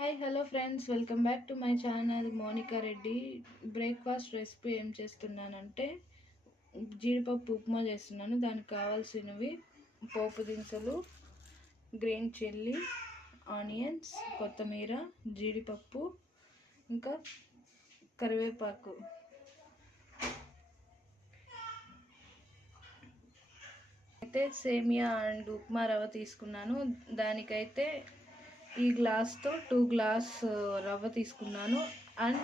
Hi hello friends, welcome back to my channel Monika Reddy. Breakfast recipe ఏం చేస్తున్నానంటే జీడిపప్పు ఉప్మా చేస్తున్నాను. దానికి కావాల్సినవి పోపు దినుసులు, గ్రీన్ చిల్లీ, ఆనియన్స్, కొత్తిమీర, జీడిపప్పు, ఇంకా కరివేపాకు. అయితే సేమియా అండ్ ఉప్మా రవ్వ తీసుకున్నాను. దానికైతే ఈ గ్లాస్తో 2 గ్లాస్ రవ్వ తీసుకున్నాను అండ్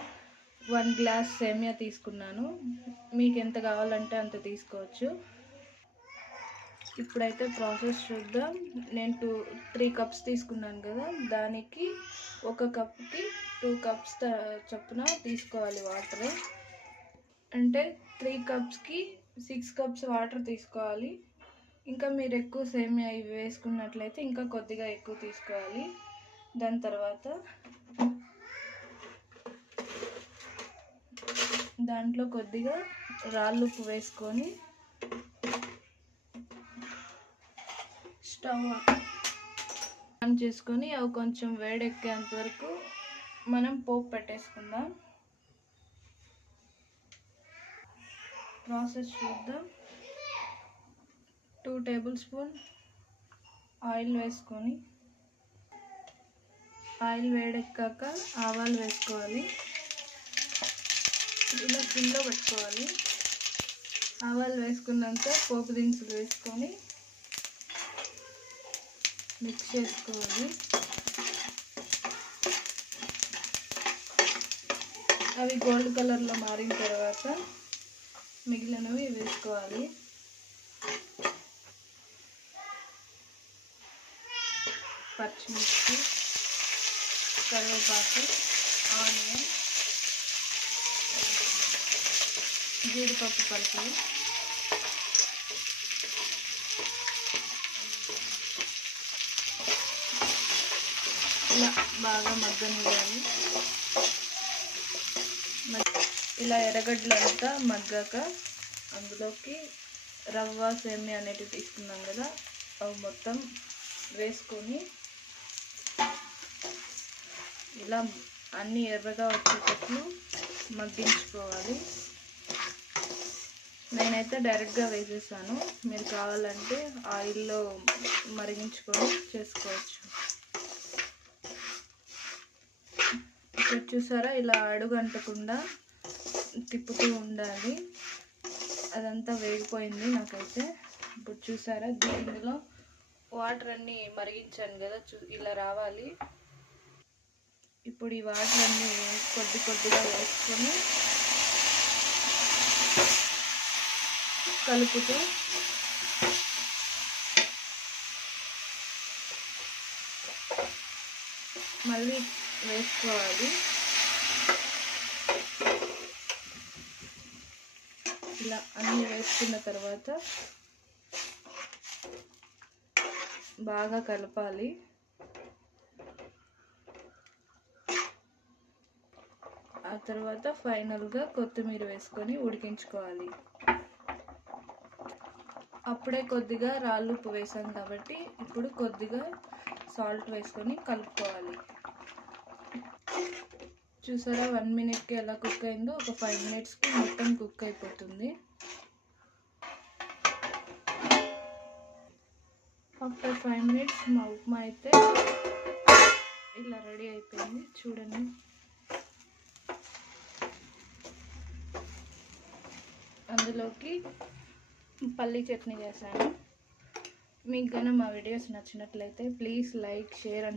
1 గ్లాస్ సేమియా తీసుకున్నాను. మీకు ఎంత కావాలంటే అంత తీసుకోవచ్చు. ఇప్పుడైతే ప్రాసెస్ చూద్దాం. నేను 3 కప్స్ తీసుకున్నాను కదా, దానికి 1 కప్కి 2 కప్స్ చొప్పున తీసుకోవాలి వాటర్. అంటే 3 కప్స్కి 6 కప్స్ వాటర్ తీసుకోవాలి. ఇంకా మీరు ఎక్కువ సేమియా ఇవి వేసుకున్నట్లయితే ఇంకా కొద్దిగా ఎక్కువ తీసుకోవాలి. దాని తర్వాత దాంట్లో కొద్దిగా రాళ్ళుప్పు వేసుకొని స్టవ్ ఆన్ చేసుకొని అవి కొంచెం వేడెక్కేంత వరకు మనం పోపు పెట్టేసుకుందాం. ప్రాసెస్ చూద్దాం. 2 టేబుల్ స్పూన్ ఆయిల్ వేసుకొని, ఆయిల్ వేడెక్కాక ఆవాలు వేసుకోవాలి. ఇలా సిమ్లో పెట్టుకోవాలి. ఆవాలు వేసుకున్నాక పోపు దినుసులు వేసుకొని మిక్స్ చేసుకోవాలి. అవి గోల్డ్ కలర్లో మారిన తర్వాత మిగిలినవి వేసుకోవాలి. పచ్చిమిర్చి, కరివేపాకు, ఆనియన్, జీడిపప్పు పలుకులు, ఇలా బాగా మగ్గనివ్వాలి. ఇలా ఎర్రగడ్డలంతా మగ్గాక అందులోకి రవ్వ సేమియా అనేటివి తీసుకున్నాం కదా, అవి మొత్తం వేసుకొని ఇలా అన్నీ ఎర్రగా వచ్చేటట్లు మగ్గించుకోవాలి. నేనైతే డైరెక్ట్గా వేసేసాను. మీరు కావాలంటే ఆయిల్లో మరిగించుకొని చేసుకోవచ్చు. ఇక్కడ చూసారా, ఇలా అడుగంటకుండా తిప్పుతూ ఉండాలి. అదంతా వేగిపోయింది నాకైతే. ఇప్పుడు చూసారా, దీనిలో వాటర్ అన్నీ మరిగించాను కదా, ఇలా రావాలి. ఇప్పుడు ఈ వాటర్ అన్నీ కొద్దిగా వేసుకొని కలుపుతూ మళ్ళీ వేసుకోవాలి. ఇలా అన్నీ వేసుకున్న తర్వాత బాగా కలపాలి. ఆ తర్వాత ఫైనల్గా కొత్తిమీర వేసుకొని ఉడికించుకోవాలి. అప్పుడే కొద్దిగా రాళ్ళుప్పు వేసాం కాబట్టి ఇప్పుడు కొద్దిగా సాల్ట్ వేసుకొని కలుపుకోవాలి. చూసారా, 1 మినిట్కి ఎలా కుక్ అయిందో, ఒక 5 మినిట్స్కి మొత్తం కుక్ అయిపోతుంది. ఆఫ్టర్ 5 మినిట్స్ మా ఉప్మా అయితే ఇలా రెడీ అయిపోయింది. చూడండి. అందులోకి పల్లీ చట్నీ చేశాను. మీకు కనుక మా వీడియోస్ నచ్చినట్లయితే ప్లీజ్ లైక్, షేర్ అండ్